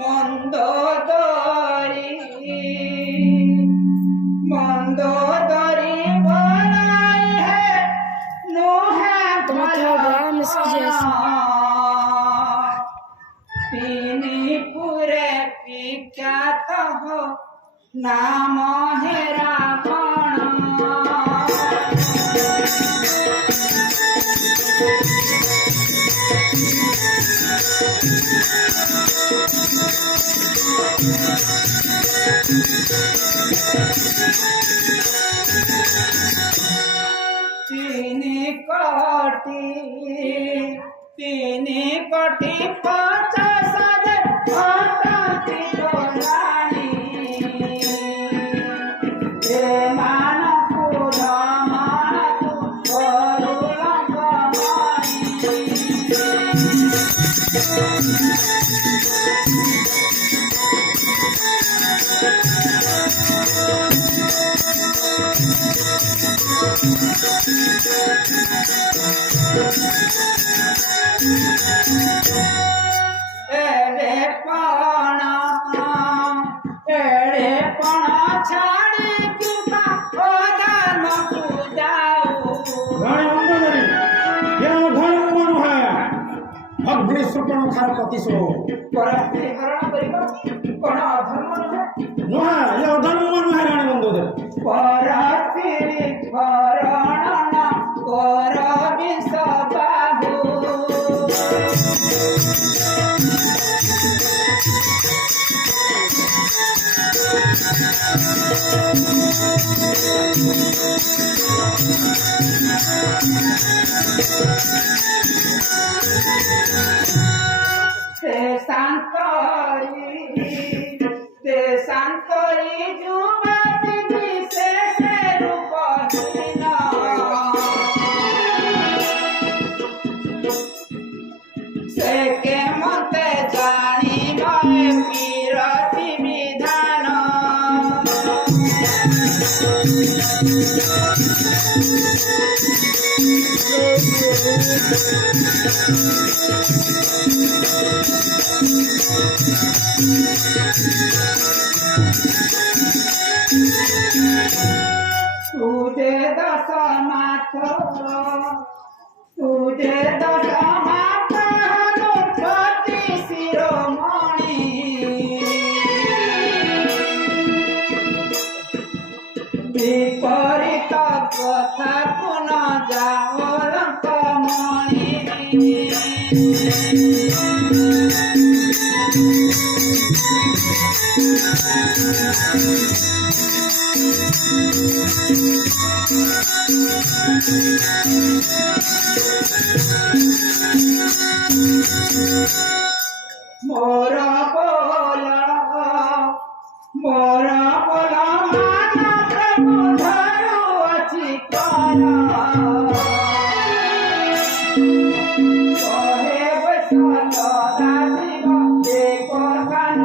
মন্দোদরী মন্দোদরী বলাই হে নোহে তিনি পুরে বিখ্যাত হো নাম হে রাবণ তিনি কোটি 50,000 অটন্তি গোলাণী এ মানপুর মানতু করুলঙ্গমণি এড়ে পণ ছাড়ি কিবা প্রধানকু যাও অগ্নিশ্রপণ খার প্রতিশো পরস্ত্রী হରଣ କରିବ କଣ ଅଧର୍ମ ନୁହେଁ ଏ ଅଧର୍ମ ନୁହେଁ ରାଣୀ ବନ୍ଧୁଦେବ ପରସ୍ତ୍ରୀ ହରଣ କର ବିଷ ବାହୁ ସେ ଶାନ୍ତରୀ ଯୁବତୀ ବିଶେଷ ରୂପହୀନ ସେ କେମତେ ଜାଣିବ ବିରତି ବିଧାନ तुझे दस माथ अनुपति शिरोमणि विपरीत कथा पुन जावलंक मणि मोर बोला मान प्रभु धरू अछि कहे बसत दासिब एक कान